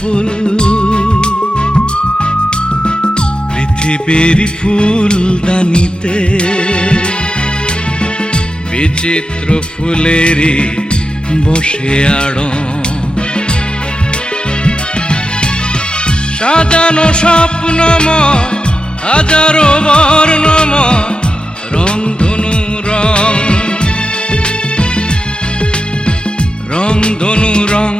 ফুল, পৃথিবীর ফুলদানিতে বিচিত্র ফুলেরই বসে আড়ং, সাজানো স্বপ্নময় হাজারো বর্ণময় রংধনু রং, রংধনু রং।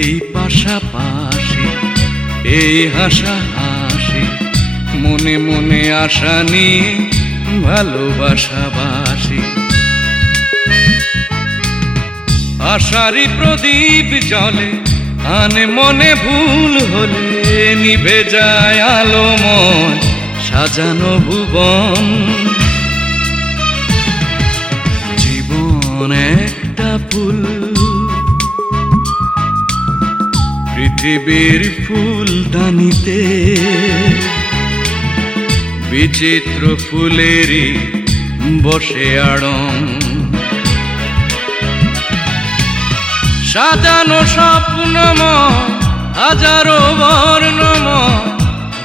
এই পাশাপাশি এই হাসাহাসি, মনে মনে আশা নিয়ে ভালোবাসাবাসি, আশারি প্রদীপ জলে আনে মনে ভুল হলে নিভে যায় আলোময় সাজানো ভুবন। জীবন একটা ফুল, পৃথিবীর ফুলদানিতে বিচিত্র ফুলেরই বসে আড়ং, সাজানো স্বপ্নময় হাজারো বর্ণময়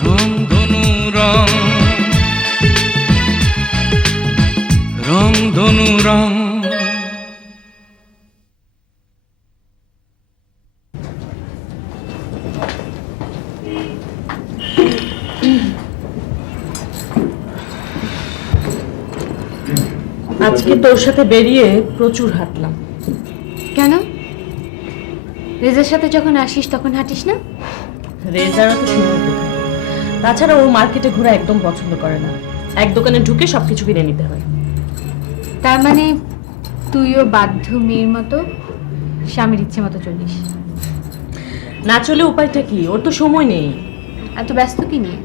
রংধনু রং, রংধনু রং। আজকে তোর সাথে বেরিয়ে প্রচুর হাঁটলাম। কেন? রেজার সাথে যখন আসিস তখন হাঁটিস না? রেজারা তো সময় কোথায়, তাছাড়া ও মার্কেটে ঘোরা একদম পছন্দ করে না, এক দোকানে ঢুকে সবকিছু কিনে নিতে হয়। তার মানে তুইও বাধ্য মেয়ের মতো স্বামীর ইচ্ছে মতো চলিস? না চলে উপায়টা কি, ওর তো সময় নেই। এত ব্যস্ত কি নিয়ে?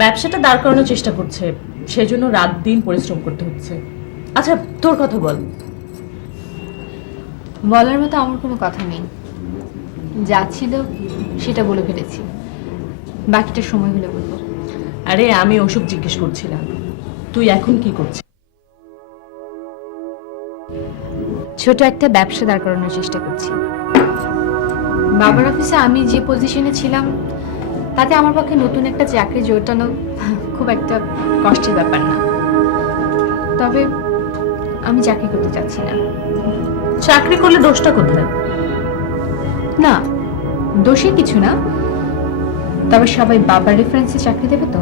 ব্যবসাটা দাঁড় করানোর চেষ্টা করছে, সেজন্য রাত দিন পরিশ্রম করতে হচ্ছে। আচ্ছা তোর কথা বল। বলার মতো আমার কোনো কথা নেই, যা ছিল সেটা বলে ফেলেছি, বাকিটা সময় হলে বলবো। আরে আমি ওসব জিজ্ঞেস করছিলাম, তুই এখন কি করছিস? ছোট একটা ব্যবসা দাঁড় করানোর চেষ্টা করছি। বাবার অফিসে আমি যে পজিশনে ছিলাম তাতে আমার পক্ষে নতুন একটা চাকরি জোটানো খুব একটা কষ্টের ব্যাপার না। তবে আমি চাকরি করতে চাচ্ছি না। চাকরি করলে দোষটা কোথায়? না, দোষের কিছু না, তবে সবাই বাবার রেফারেন্সে চাকরি দেবে তো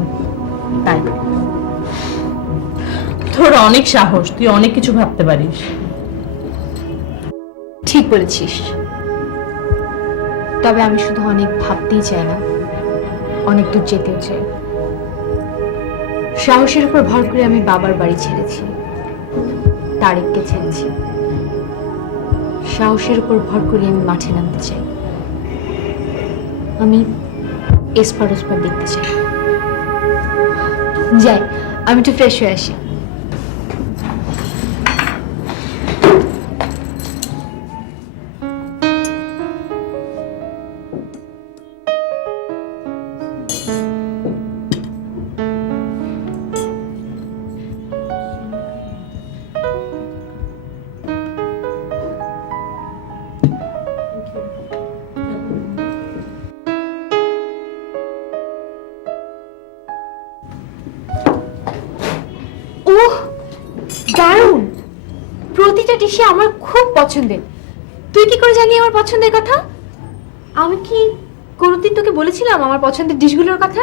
তাই। তোর অনেক সাহস, তুই অনেক কিছু ভাবতে পারিস। ঠিক বলেছিস, তবে আমি শুধু অনেক ভাবতেই চাই না, অনেক দূর যেতেও চাই। সাহসের উপর ভর করে আমি বাবার বাড়ি ছেড়েছি, তারেককে ছেড়েছি। সাহসের উপর ভর করে আমি মাঠে নামতে চাই, আমি এসপার ওসপার দেখতে চাই। যাই, আমি একটু ফ্রেশ হয়ে আসি। ওহ, দারুণ! প্রতিটা ডিশে আমার খুব পছন্দের। তুই কি করে জানি আমার পছন্দের কথা? আমি কি কোনোদিন তোকে বলেছিলাম আমার পছন্দের ডিশগুলোর কথা?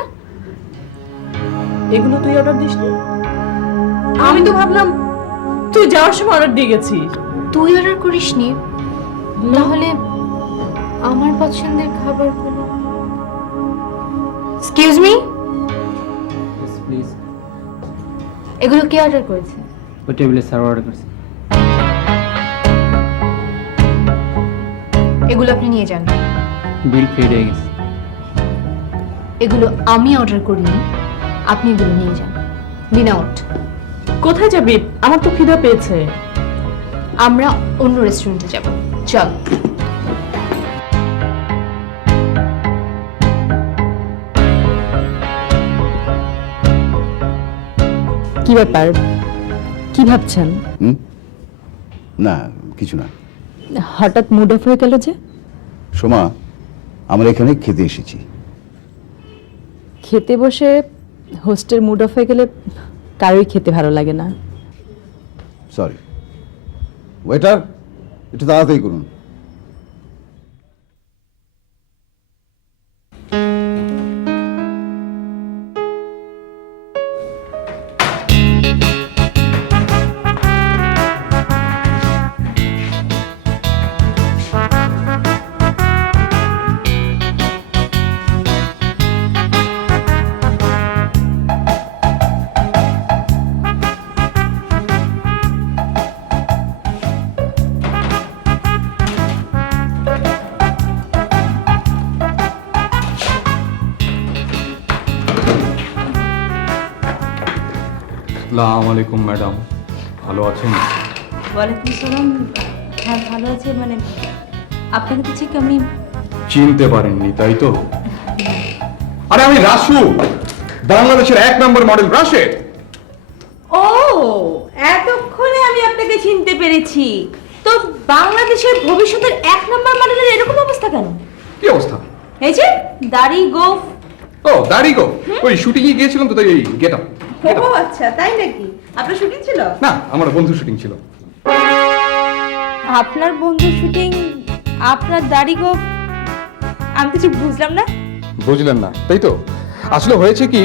এগুলো তুই অর্ডার দিসনি? আমি তো ভাবলাম তুই যাওয়ার সময় অর্ডার দিয়ে গেছিস। তুই অর্ডার করিসনি? তাহলে আমার পছন্দের খাবারগুলো। Excuse me, please. এগুলো কে অর্ডার করেছে? ওই টেবিলে স্যার অর্ডার করছে। এগুলো আপনি নিয়ে যান। বিল পেড হয়ে গেছে। এগুলো আমি অর্ডার করিনি, আপনি এগুলো নিয়ে যান। দিন আউট। কোথায় যাবি? আমার তো খিদা পেয়েছে। আমরা অন্য রেস্টুরেন্টে যাব, চল। কি ব্যাপার, কি ভাবছেন? না কিছু না। হঠাৎ মুড অফ হয়ে গেল যে? সোমা, আমরা এখানে খেতে এসেছি। খেতে বসে হোস্টের মুড অফ হয়ে গেলে কারোই খেতে ভালো লাগে না। সরি ওয়েটার, একটু তাড়াতাড়ি করুন। আসসালামু আলাইকুম ম্যাডাম, ভালো আছেন? ওয়ালাইকুম সালাম। হ্যাঁ ভালো আছে, মানে আপনাকে তো ঠিক আমি চিনতে পারেননি তাই তো? আরে আমি রাসু, বাংলাদেশের 1 নম্বর মডেল রাশেদ। ও এতক্ষণে আমি আপনাকে চিনতে পেরেছি। তো বাংলাদেশের ভবিষ্যতের 1 নম্বর মডেলের এরকম অবস্থা কেন? কি অবস্থা? এই যে দাড়ি গোফ। ও দাড়ি গো, ওই শুটিং এ গিয়েছিলাম তো, তাই এই গেটআপ। ও আচ্ছা, তাই নাকি? আপনার শুটিং ছিল? না, আমার বন্ধু শুটিং ছিল। আপনার বন্ধু শুটিং, আপনার দাড়ি গোফ, আমি কিছু বুঝলাম না। বুঝলেন না তাই তো? আসলে হয়েছে কি,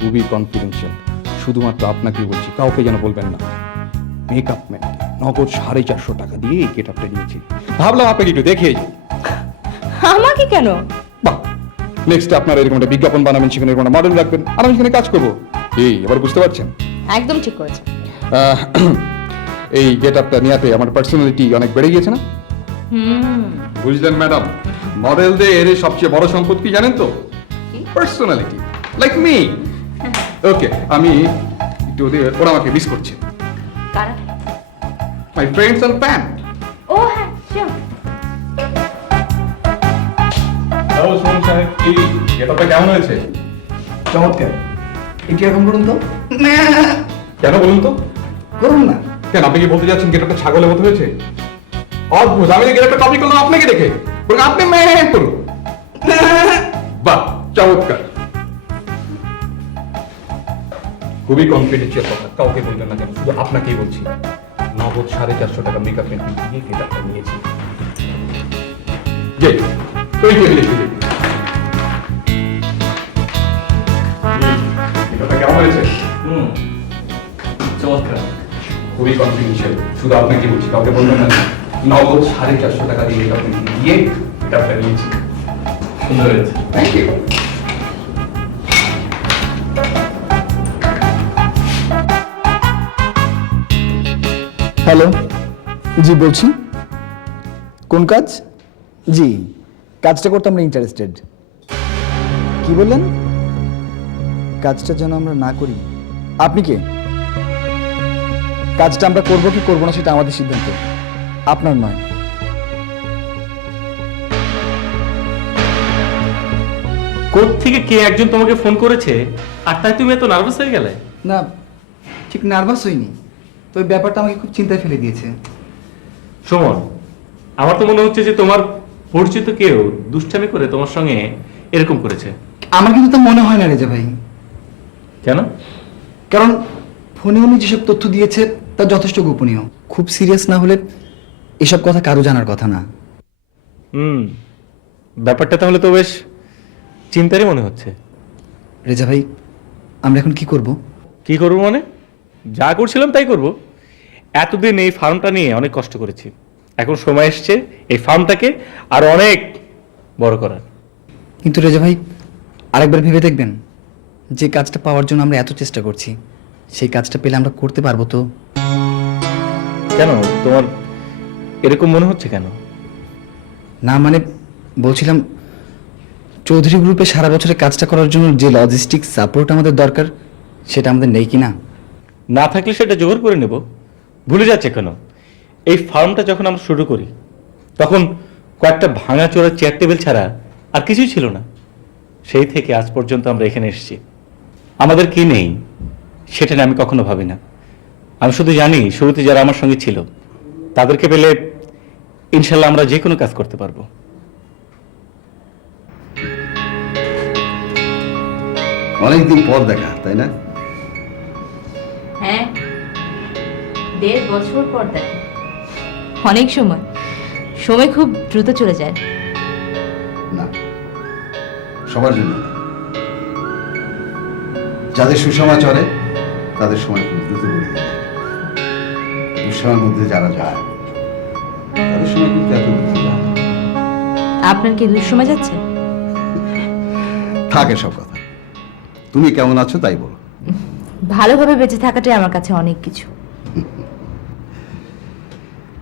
খুবই কনফিডেন্সিয়াল, শুধুমাত্র আপনাকেই বলছি, কাউকে যেন বলবেন না। মেকআপ ম্যান নগদ 450 টাকা দিয়ে এই গেটআপটা নিয়েছি, ভাবলাম আপনাকে একটু দেখিয়ে যাই। আমাকে কেন? বাহ, নেক্সট আপনার এরকম একটা বিজ্ঞাপন বানাবেন, সেখানে এরকম একটা মডেল রাখবেন, আর আমি সেখানে কাজ করবো। এই এবার বুঝতে পারছেন? একদম ঠিক করেছেন। আহ, এই গেটআপটা নিয়াতে আমার পার্সোনালিটি অনেক বেড়ে গিয়েছে না? বুঝলেন ম্যাডাম, মডেলদের সবচেয়ে বড় সম্পদ কি জানেন তো? Personality, like me. ওকে, আমি একটু ওরা আমাকে মিস করছে। কারা? My friends and fan. ও হ্যাঁ, শিওর। হ্যালো সোহন সাহেব, কি গেটআপটা কেমন হয়েছে? চমৎকার। একটু এখন বলুন তো। কেন বলুন তো? করুন না। কেন, আপনি কি বলতে যাচ্ছেন গেটআপটা ছাগলের মতো হয়েছে? অদ্ভুত, আমি গেটআপটা কপি করলাম আপনাকে দেখে, বলুন আপনি মেয়ে করুন। বাহ, চমৎকার। খুবই কনফিডেন্সিয়াল কথা, কাউকে বলবেন না কেন, শুধু আপনাকেই বলছি। নগদ 450 টাকা মেকআপ পেন্টিং দিয়ে গেটআপটা নিয়েছি। যে ওই যে গেটআপটা কেমন হয়েছে? চমৎকার। খুবই কনফিডেন্সিয়াল, শুধু আপনাকে বলছি, কাউকে বলবেন না। নগদ 450 টাকা দিয়ে মেকআপ পেন্টিং দিয়ে গেটআপটা নিয়েছি। সুন্দর হয়েছে। Thank you. হ্যালো, জি বলছি। কোন কাজ? জি, কাজটা করতে আমরা ইন্টারেস্টেড। কি বললেন? কাজটা যেন আমরা না করি। আপনি কে? কাজটা আমরা করবো কি করবো না সেটা আমাদের সিদ্ধান্ত, আপনার নয়। কোত্থেকে কে একজন তোমাকে ফোন করেছে আর তাই তুমি এত নার্ভাস হয়ে গেলে? না, ঠিক নার্ভাস হইনি, তো ওই ব্যাপারটা আমাকে খুব চিন্তায় ফেলে দিয়েছে। সুমন, আমার তো মনে হচ্ছে যে তোমার পরিচিত কেউ দুষ্টামি করে তোমার সঙ্গে এরকম করেছে। আমার কিন্তু তা মনে হয় না রেজা ভাই। কেন? কারণ ফোনে উনি যেসব তথ্য দিয়েছে তা যথেষ্ট গোপনীয়। খুব সিরিয়াস না হলে এসব কথা কারো জানার কথা না। ব্যাপারটা তাহলে তো বেশ চিন্তারই মনে হচ্ছে। রেজা ভাই, আমরা এখন কি করব? কি করবো মানে? যা করছিলাম তাই করব। এতদিন এই ফার্মটা নিয়ে অনেক কষ্ট করেছি, এখন সময় এসছে এই ফার্মটাকে আর অনেক বড় করার। কিন্তু রেজা ভাই, আরেকবার ভেবে দেখবেন, যে কাজটা পাওয়ার জন্য আমরা এত চেষ্টা করছি, সেই কাজটা পেলে আমরা করতে পারবো তো? কেন তোমার এরকম মনে হচ্ছে কেন? না মানে বলছিলাম, চৌধুরী গ্রুপে সারা বছরে কাজটা করার জন্য যে লজিস্টিক সাপোর্ট আমাদের দরকার, সেটা আমাদের নেই কি না? না থাকলে সেটা জোগাড় করে নেব। ভুলে যাচ্ছে কেন? এই ফার্মটা যখন আমরা শুরু করি তখন কয়েকটা ভাঙাচোরা চেয়ার টেবিল ছাড়া আর কিছুই ছিল না। সেই থেকে আজ পর্যন্ত আমরা এখানে এসেছি। আমাদের কি নেই সেটা নিয়ে আমি কখনো ভাবি না। আমি শুধু জানি শুরুতে যারা আমার সঙ্গে ছিল তাদেরকে পেলে ইনশাল্লাহ আমরা যে কোনো কাজ করতে পারবো। অনেকদিন পর দেখা, তাই না? হ্যাঁ, 1.5 বছর পর দেখা। অনেক সময় সময় খুব দ্রুত চলে যায়। না, সবার জন্য না। যাদের সুসময় চলে তাদের সময় খুব দ্রুত গড়িয়ে যায়। দুঃসময়ের মধ্যে যারা যায় তাদের সময় কিন্তু এত দ্রুত যায় না। আপনার কি দুঃসময় যাচ্ছে? থাকে সব কথা। তুমি কেমন আছো তাই বলো। ভালোভাবে বেঁচে থাকাটাই আমার কাছে অনেক কিছু।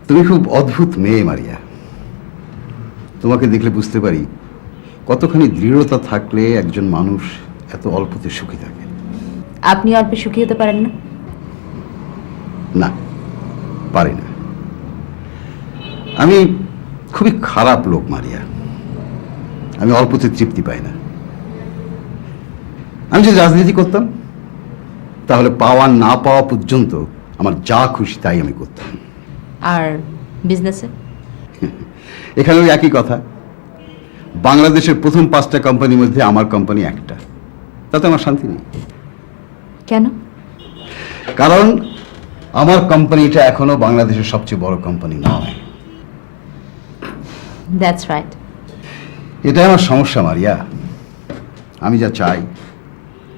তুমি খুব অদ্ভুত মেয়ে মারিয়া। তোমাকে দেখলে বুঝতে পারি কতখানি দৃঢ়তা থাকলে একজন মানুষ এত অল্পতে সুখী থাকে। আপনি অল্প সুখী হতে পারেন না? না, পারি না। আমি খুবই খারাপ লোক মারিয়া। আমি অল্পতে তৃপ্তি পাই না। আমি যদি রাজনীতি করতাম তাহলে পাওয়া না পাওয়া পর্যন্ত আমার যা খুশি তাই আমি করতাম। আর বিজনেসে? এখানেও একই কথা। বাংলাদেশের প্রথম 5টা কোম্পানির মধ্যে আমার কোম্পানি একটা, তাতে আমার শান্তি নেই। কেন? কারণ আমার কোম্পানিটা এখনো বাংলাদেশের সবচেয়ে বড় কোম্পানি নয়। That's right. এটাই আমার সমস্যা মারিয়া। আমি যা চাই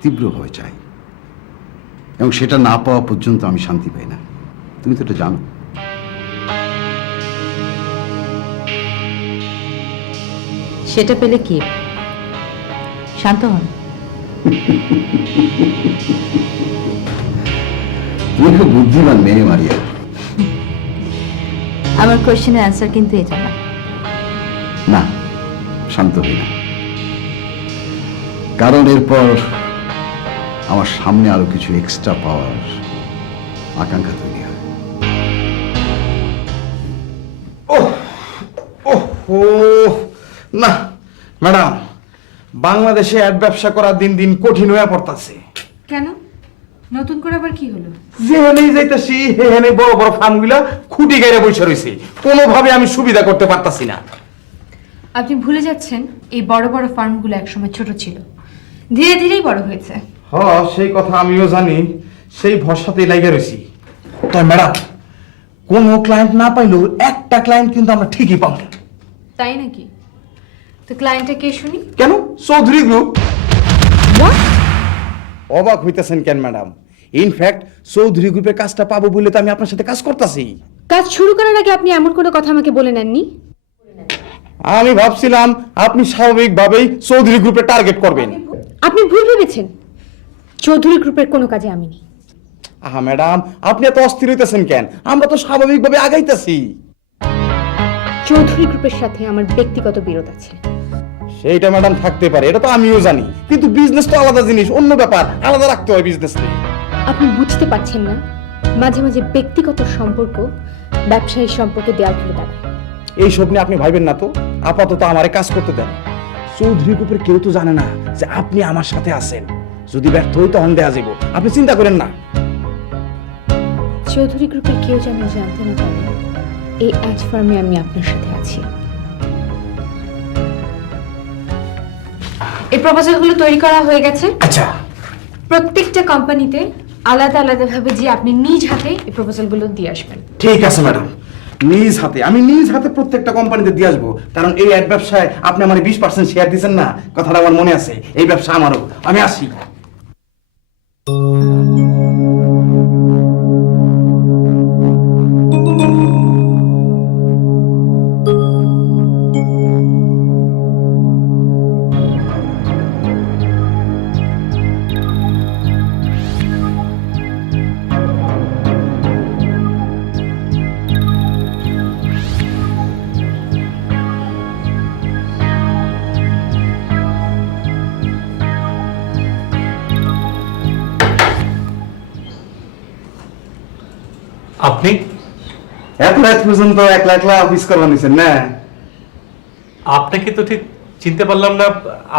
তীব্রভাবে চাই, এবং সেটা না পাওয়া পর্যন্ত আমি শান্তি পাই না। তুমি তো এটা জানো। সেটা পেলে কি শান্ত হন? তুমি খুব বুদ্ধিমান মেয়ে মারিয়া। আমার কোশ্চেনের অ্যান্সার কিন্তু এটা না। না, শান্ত হই না। কারণ এরপর আমার সামনে আরো কিছু এক্সট্রা পাওয়ার আকাঙ্ক্ষা তৈরি হয়। ও না ম্যাডাম, বাংলাদেশে অ্যাড ব্যবসা করা দিন দিন কঠিন হয়ে পড়তাছে। কেন? নতুন করে আবার কি হলো? যেখানেই যাইতাছি সেখানে বড় বড় ফার্মগুলা খুঁটি গাইরে বসে রয়েছে, কোনোভাবে আমি সুবিধা করতে পারতাছি না। আপনি ভুলে যাচ্ছেন এই বড় বড় ফার্মগুলো একসময় ছোট ছিল, ধীরে ধীরেই বড় হয়েছে। সেই কথা আমিও জানি, সেই ভরসাতেই লাগিয়ে রয়েছি। তাই ম্যাডাম, কোনো ক্লায়েন্ট না পাইলেও একটা ক্লায়েন্ট কিন্তু আমরা ঠিকই পাবো। তাই নাকি? তো ক্লায়েন্টটা কে শুনি? কেন? চৌধুরী গ্রুপ। অবাক হইতেছেন কেন ম্যাডাম? ইনফ্যাক্ট চৌধুরী গ্রুপের কাজটা পাবো বলে তো আমি আপনার সাথে কাজ করতেছি। কাজ শুরু করার আগে আপনি এমন কোনো কথা আমাকে বলে নেননি। আমি ভাবছিলাম আপনি স্বাভাবিকভাবেই চৌধুরী গ্রুপে টার্গেট করবেন। আপনি ভুল ভেবেছেন। চৌধুরী গ্রুপের কোনো কাজে আমি নেই। আহা ম্যাডাম, আপনি এত অস্থির হইতেছেন কেন? আমরা তো স্বাভাবিকভাবে আগাইতেছি। চৌধুরী গ্রুপের সাথে আমার ব্যক্তিগত বিরোধ আছে। সেইটা ম্যাডাম থাকতে পারে, এটা তো আমিও জানি, কিন্তু বিজনেস তো আলাদা জিনিস, অন্য ব্যাপার, আলাদা রাখতে হয় বিজনেসকে। আপনি বুঝতে পারছেন না, মাঝে মাঝে ব্যক্তিগত সম্পর্ক ব্যবসায়ী সম্পর্কে দেয়াল ফেলে দাঁড়ায়। এইসব নিয়ে আপনি ভাইবেন না তো, আপাতত আমারে কাজ করতে দেন। চৌধুরী গ্রুপের কেউ তো জানে না যে আপনি আমার সাথে আছেন। যদি ব্যর্থ হই তখন দেয়া যাবো, আপনি চিন্তা করেন না। চৌধুরী গ্রুপের কেউ যেন জানতে না পারে এই অ্যাড ফার্মে আমি আপনার সাথে আছি। এই প্রপোজালগুলো তৈরি করা হয়ে গেছে। আচ্ছা, প্রত্যেকটা কোম্পানিতে আলাদা আলাদা ভাবে যে আপনি নিজ হাতে এই প্রপোজালগুলো দিয়ে আসবেন। ঠিক আছে ম্যাডাম, আমি নিজ হাতে প্রত্যেকটা কোম্পানিতে দিয়ে আসবো। কারণ এই অ্যাড ব্যবসায় আপনি আমার 20% শেয়ার দিচ্ছেন না, কথাটা আমার মনে আছে। এই ব্যবসা আমারও, আমি আসি। আপনি এত রাত পর্যন্ত একলা একলা অফিস করবার নিছেন না? আপনাকে তো ঠিক চিনতে পারলাম না।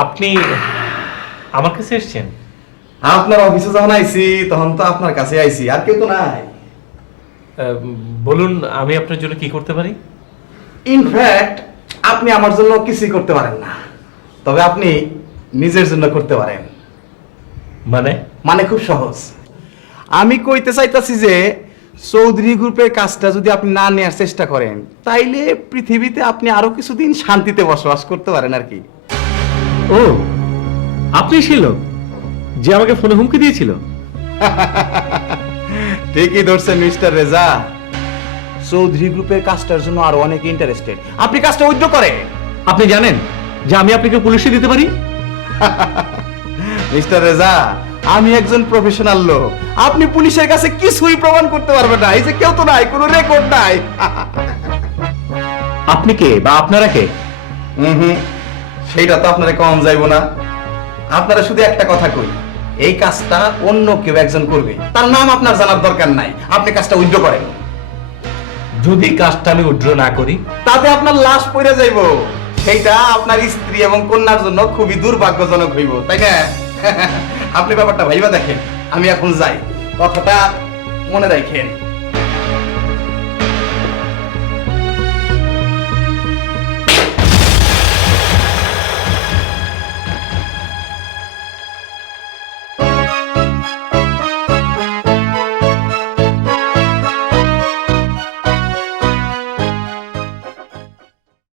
আপনি আমার কাছে এসেছেন? আপনার অফিসে যখন আইছি তখন তো আপনার কাছে আইছি, আর কেউ তো নাই। বলুন আমি আপনার জন্য কি করতে পারি? ইনফ্যাক্ট আপনি আমার জন্য কিছুই করতে পারেন না, তবে আপনি নিজের জন্য করতে পারেন। মানে খুব সহজ। আমি কইতে চাইতাছি যে চৌধুরী গ্রুপের কাজটা যদি আপনি না নেওয়ার চেষ্টা করেন, তাইলে পৃথিবীতে আপনি আরো কিছুদিন শান্তিতে বসবাস করতে পারেন আর কি। ও, আপনি সেই লোক যে আমাকে ফোনে হুমকি দিয়েছিল? ঠিকই ধরছেন মিস্টার রেজা। চৌধুরী গ্রুপের কাজটার জন্য আরো অনেক ইন্টারেস্টেড। আপনি কাজটা উইথড্র করেন। আপনি জানেন যে আমি আপনাকে পুলিশে দিতে পারি? মিস্টার রেজা, আমি একজন প্রফেশনাল লোক। আপনি পুলিশের কাছে কিছুই প্রমাণ করতে পারবেন না। এই যে কেউ তো নাই, কোনো রেকর্ড নাই। আপনি কে বা আপনারা কে? সেইটা তো আপনারা কম যাইব না। আপনারা শুধু একটা কথা কই, এই কাজটা অন্য কেউ একজন করবে, তার নাম আপনার জানার দরকার নাই। আপনি কাজটা উইথড্র করেন। যদি কাজটা আমি উইথড্র না করি? তাতে আপনার লাশ পড়ে যাইব। সেইটা আপনার স্ত্রী এবং কন্যার জন্য খুবই দুর্ভাগ্যজনক হইব, তাই না? আপনি ব্যাপারটা ভাইবা দেখেন। আমি এখন যাই, কথাটা মনে রাখেন।